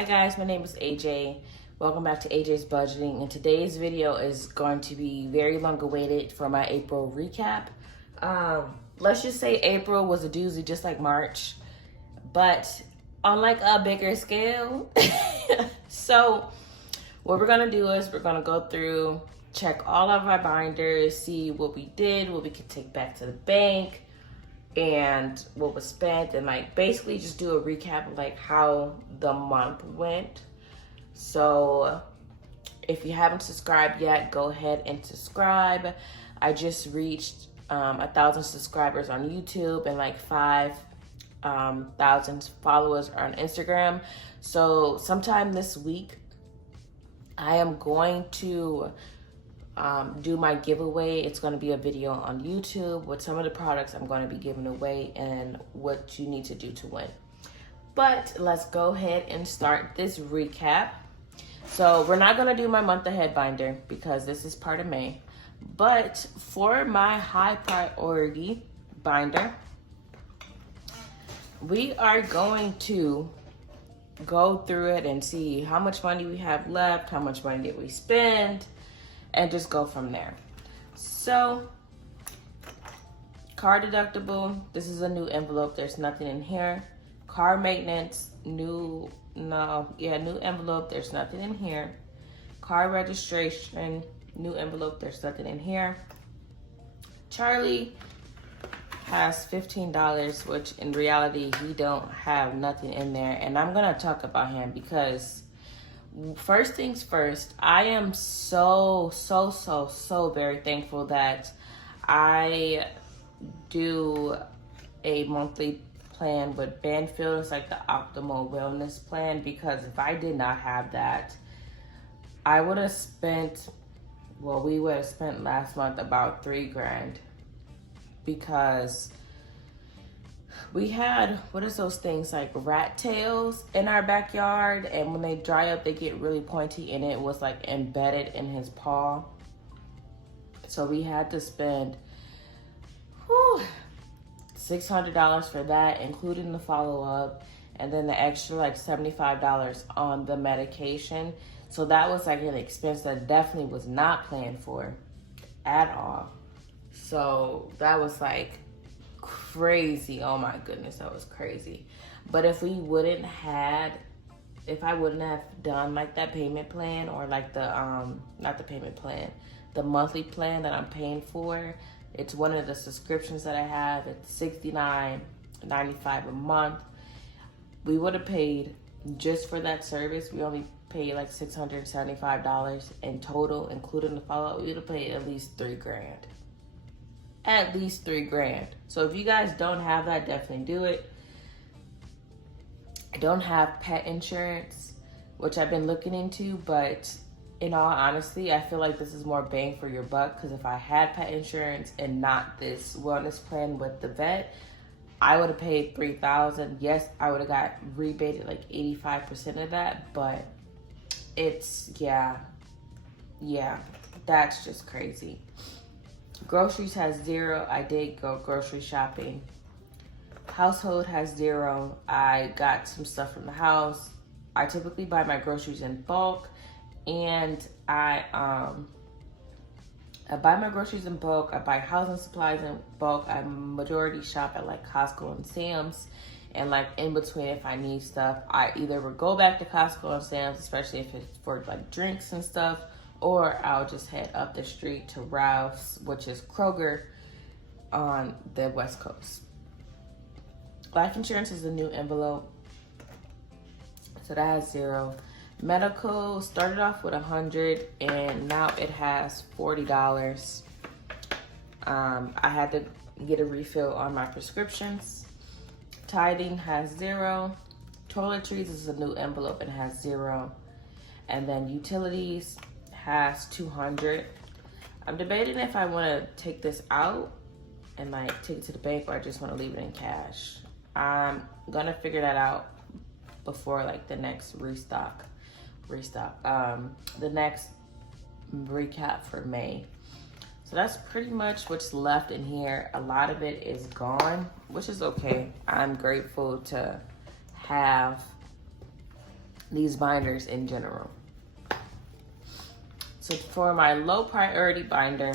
Hi guys, my name is AJ. Welcome back to AJ's Budgeting, and today's video is going to be very long awaited for my April recap. Let's just say April was a doozy just like March, but on like a bigger scale. So what we're gonna do is we're gonna go through, check all of our binders, see what we did, what we could take back to the bank, and what was spent, and like basically just do a recap of like how the month went. So if you haven't subscribed yet, go ahead and subscribe. I just reached 1,000 subscribers on YouTube and like 5,000 followers on Instagram. So sometime this week I am going to do my giveaway. It's going to be a video on YouTube with some of the products I'm going to be giving away and what you need to do to win. But let's go ahead and start this recap. So we're not going to do my month ahead binder because this is part of May. But for my high priority binder, we are going to go through it and see how much money we have left, how much money did we spend, and just go from there. So, car deductible, this is a new envelope, there's nothing in here. Car maintenance, new envelope, there's nothing in here. Car registration, new envelope, there's nothing in here. Charlie has $15, which in reality, he don't have nothing in there. And I'm gonna talk about him because first things first, I am so very thankful that I do a monthly plan with Banfield. It's like the optimal wellness plan, because if I did not have that, I would have spent, well, we would have spent last month about $3,000, because we had, what is those things, like rat tails in our backyard, and when they dry up, they get really pointy, and it was like embedded in his paw. So we had to spend $600 for that, including the follow-up, and then the extra like $75 on the medication. So that was like an expense that definitely was not planned for at all. So that was like crazy. Oh my goodness, that was crazy. But if I wouldn't have done like that payment plan, or like the not the payment plan, the monthly plan that I'm paying for, it's one of the subscriptions that I have. It's $69.95 a month. We would have paid, just for that service, we only paid like $675 in total, including the follow-up. We would have paid at least $3,000. At least $3,000. So if you guys don't have that, definitely do it. I don't have pet insurance, which I've been looking into, but in all honesty, I feel like this is more bang for your buck, because if I had pet insurance and not this wellness plan with the vet, I would have paid $3,000. Yes, I would have got rebated like 85% of that, but it's, yeah, that's just crazy. Groceries has $0. I did go grocery shopping. Household has $0. I got some stuff from the house. I typically buy my groceries in bulk, and I buy my groceries in bulk. I buy housing supplies in bulk. I majority shop at like Costco and Sam's, and like in between, if I need stuff, I either will go back to Costco and Sam's, especially if it's for like drinks and stuff, or I'll just head up the street to Ralph's, which is Kroger on the West Coast. Life insurance is a new envelope, so that has $0. Medical started off with $100, and now it has $40. I had to get a refill on my prescriptions. Tithing has $0. Toiletries is a new envelope and has $0. And then utilities has $200. I'm debating if I want to take this out and like take it to the bank, or I just want to leave it in cash. I'm gonna figure that out before like the next restock. The next recap for May. So that's pretty much what's left in here. A lot of it is gone, which is okay. I'm grateful to have these binders in general. So for my low priority binder,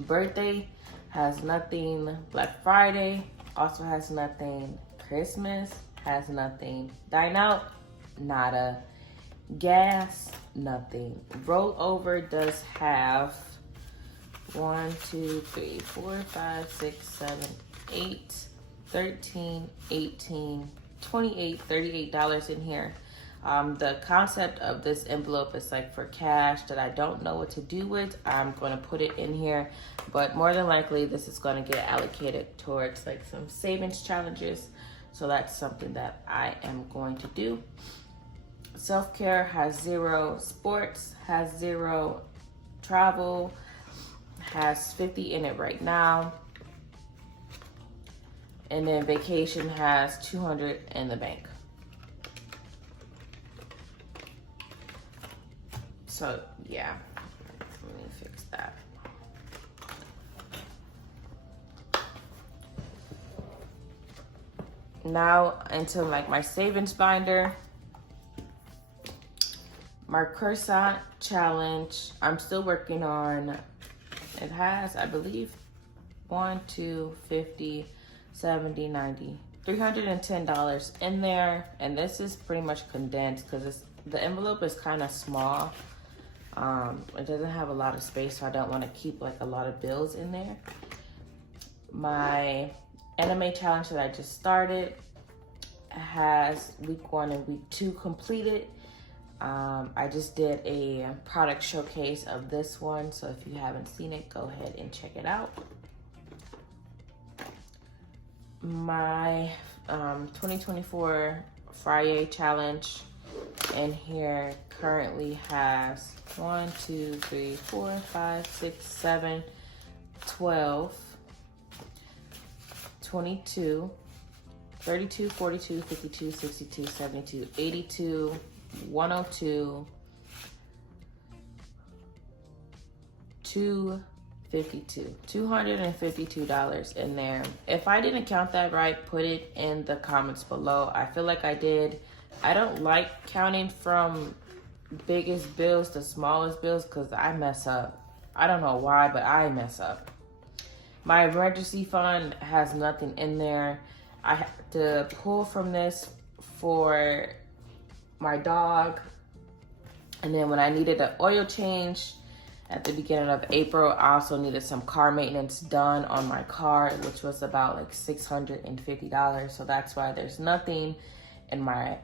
birthday has nothing, Black Friday also has nothing, Christmas has nothing, dine out, nada, gas, nothing. Rollover does have 1, 2, 3, 4, 5, 6, 7, 8, 13, 18, 28, $38 in here. The concept of this envelope is like for cash that I don't know what to do with. I'm going to put it in here, but more than likely this is going to get allocated towards like some savings challenges. So that's something that I am going to do. Self-care has 0, sports has 0, travel has 50 in it right now, and then vacation has 200 in the bank. So yeah, let me fix that. Now into like my savings binder. My croissant challenge, I'm still working on. It has, I believe, 1, 2, 50, 70, 90, $310 in there. And this is pretty much condensed because the envelope is kind of small. It doesn't have a lot of space, so I don't want to keep like a lot of bills in there. My anime challenge that I just started has week 1 and week 2 completed. I just did a product showcase of this one, so if you haven't seen it, go ahead and check it out. My 2024 Friday challenge in here currently has 1, 2, 3, 4, 5, 6, 7, 12, 22, 32, 42, 52, 62, 72, 82, 102, 252, $252 in there. If I didn't count that right, put it in the comments below. I feel like I did. I don't like counting from biggest bills to smallest bills because I mess up. I don't know why, but I mess up. My emergency fund has nothing in there. I have to pull from this for my dog, and then when I needed an oil change at the beginning of April, I also needed some car maintenance done on my car, which was about like $650. So that's why there's nothing in my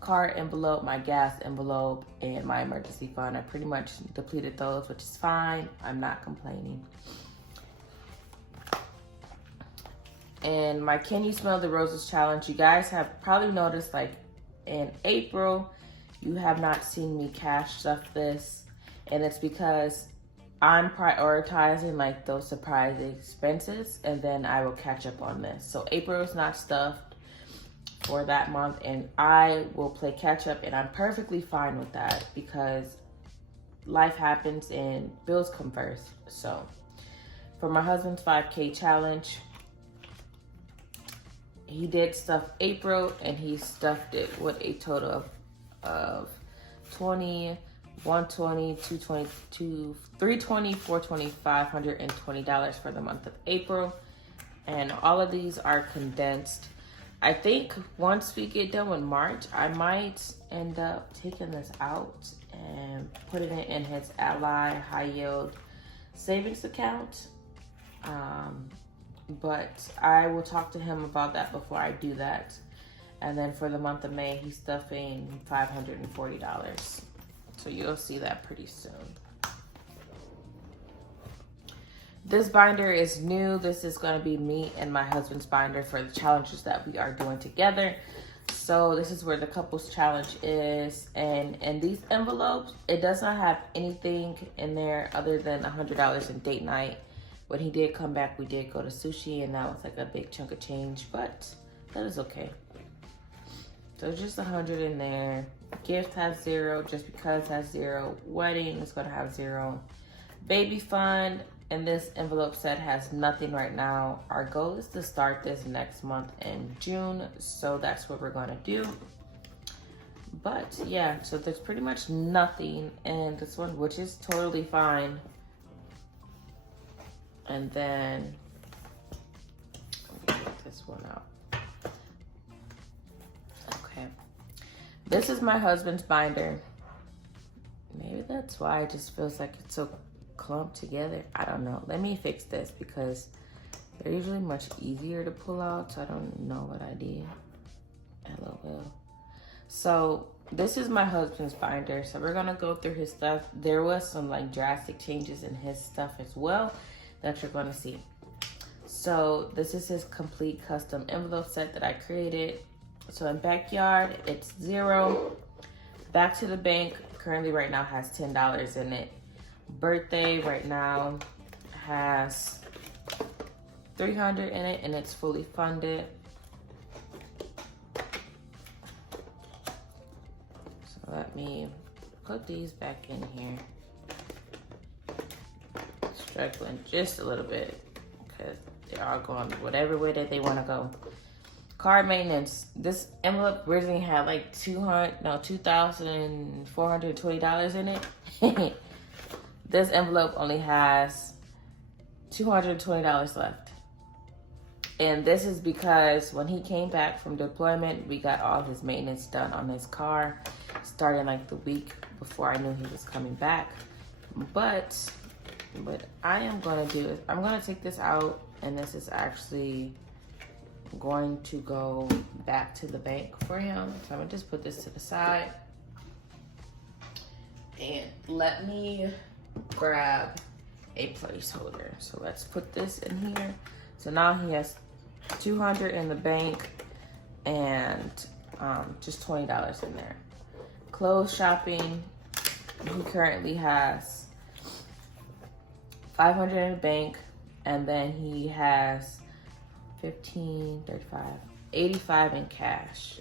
car envelope, my gas envelope, and my emergency fund. I pretty much depleted those, which is fine. I'm not complaining. And my Can You Smell the Roses challenge, you guys have probably noticed like in April, you have not seen me cash stuff this, and it's because I'm prioritizing like those surprise expenses, and then I will catch up on this. So April is not stuffed for that month, and I will play catch up, and I'm perfectly fine with that because life happens and bills come first. So for my husband's 5K challenge, he did stuff April, and he stuffed it with a total of 20, 120, 220, 320, 420, $520 for the month of April. And all of these are condensed. I think once we get done with March, I might end up taking this out and putting it in his Ally high yield savings account. But I will talk to him about that before I do that. And then for the month of May, he's stuffing $540. So you'll see that pretty soon. This binder is new. This is going to be me and my husband's binder for the challenges that we are doing together. So this is where the couples challenge is. And in these envelopes, it does not have anything in there other than $100 in date night. When he did come back, we did go to sushi, and that was like a big chunk of change, but that is okay. So just 100 in there. Gift has 0, just because has 0. Wedding is going to have 0. Baby fund and this envelope set has nothing right now. Our goal is to start this next month in June, so that's what we're going to do. But yeah, so there's pretty much nothing in this one, which is totally fine. And then let me get this one out. Okay, this is my husband's binder. Maybe that's why it just feels like it's so clumped together. I don't know. Let me fix this because they're usually much easier to pull out. So I don't know what I did. LOL. So this is my husband's binder. So we're gonna go through his stuff. There was some like drastic changes in his stuff as well that you're gonna see. So this is his complete custom envelope set that I created. So in backyard, it's 0. Back to the bank, currently right now has $10 in it. Birthday right now has $300 in it and it's fully funded. So let me put these back in here. Struggling just a little bit because they're all going whatever way that they want to go. Card maintenance. This envelope originally had like $2,420 in it. This envelope only has $220 left. And this is because when he came back from deployment, we got all his maintenance done on his car, starting like the week before I knew he was coming back. But what I am gonna do is I'm gonna take this out, and this is actually going to go back to the bank for him. So I'm gonna just put this to the side. And let me grab a placeholder. So let's put this in here. So now he has $200 in the bank and just $20 in there. Clothes shopping, he currently has $500 in the bank, and then he has 15, 35, 85 in cash.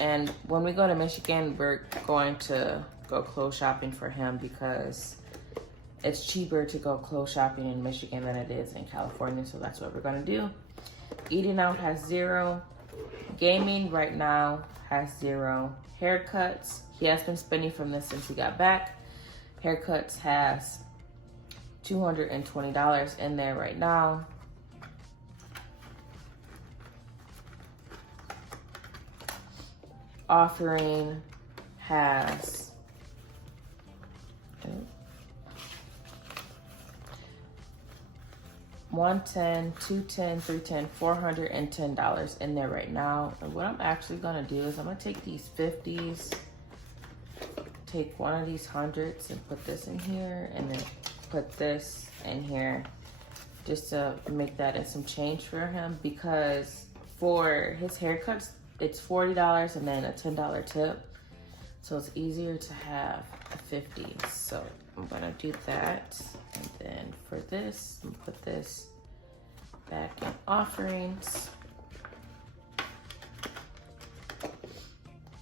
And when we go to Michigan, we're going to go clothes shopping for him because it's cheaper to go clothes shopping in Michigan than it is in California. So that's what we're gonna do. Eating out has 0. Gaming right now has 0. Haircuts, he has been spending from this since he got back. Haircuts has $220 in there right now. Offering has $110, $210, $310, $410 in there right now. And what I'm actually gonna do is I'm gonna take these 50s, take one of these 100s and put this in here, and then put this in here just to make that in some change for him, because for his haircuts it's $40 and then a $10 tip, so it's easier to have a 50. So I'm gonna do that, and then for this, I'm put this back in offerings.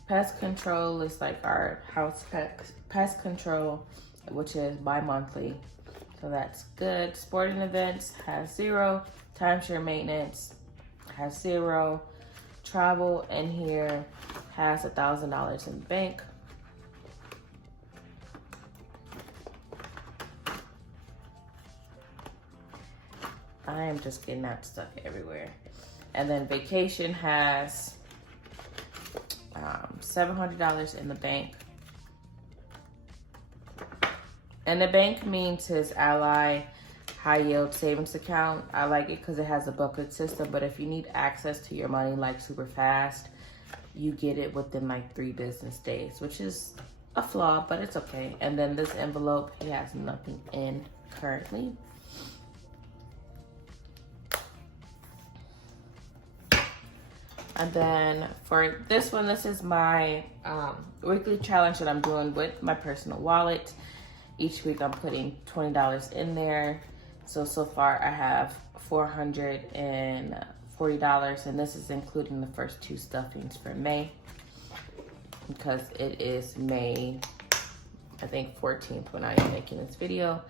Pest control is like our house pest control, which is bi-monthly, so that's good. Sporting events has 0. Timeshare maintenance has 0. Travel in here has $1,000 in the bank. I am just getting that stuff everywhere. And then vacation has $700 in the bank. And the bank means his Ally high yield savings account. I like it because it has a bucket system, but if you need access to your money like super fast, you get it within like 3 business days, which is a flaw, but it's okay. And then this envelope, he has nothing in currently. And then for this one, this is my weekly challenge that I'm doing with my personal wallet. Each week I'm putting $20 in there. So far I have $440, and this is including the first 2 stuffings for May, because it is May, I think 14th when I am making this video.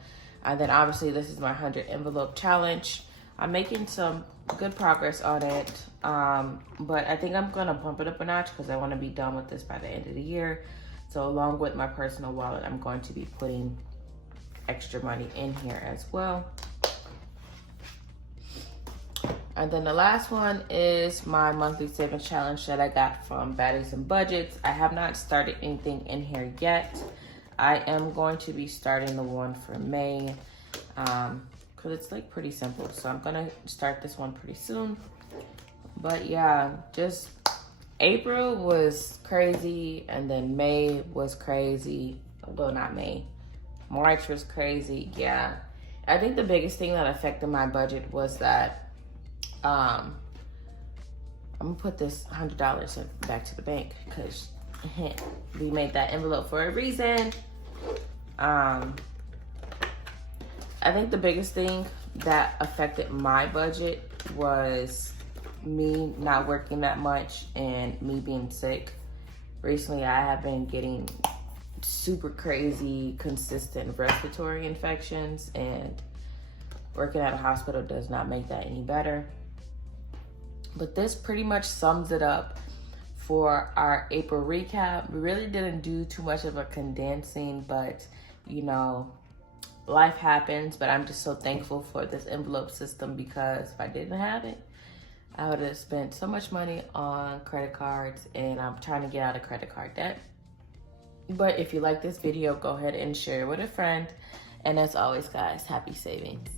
And then obviously this is my 100 envelope challenge, I'm making some good progress on it. But I think I'm gonna bump it up a notch because I want to be done with this by the end of the year. So along with my personal wallet, I'm going to be putting extra money in here as well. And then the last one is my monthly savings challenge that I got from Baddies and Budgets. I have not started anything in here yet. I am going to be starting the one for May because it's like pretty simple. So I'm gonna start this one pretty soon. But yeah, just April was crazy, and then May was crazy. Well, not May. March was crazy. Yeah, I think the biggest thing that affected my budget was that I'm gonna put this $100 back to the bank because we made that envelope for a reason. I think the biggest thing that affected my budget was me not working that much and me being sick. Recently, I have been getting super crazy, consistent respiratory infections, and working at a hospital does not make that any better. But this pretty much sums it up for our April recap. We really didn't do too much of a condensing, but you know, life happens. But I'm just so thankful for this envelope system because if I didn't have it, I would have spent so much money on credit cards, and I'm trying to get out of credit card debt. But if you like this video, go ahead and share it with a friend. And as always, guys, happy savings.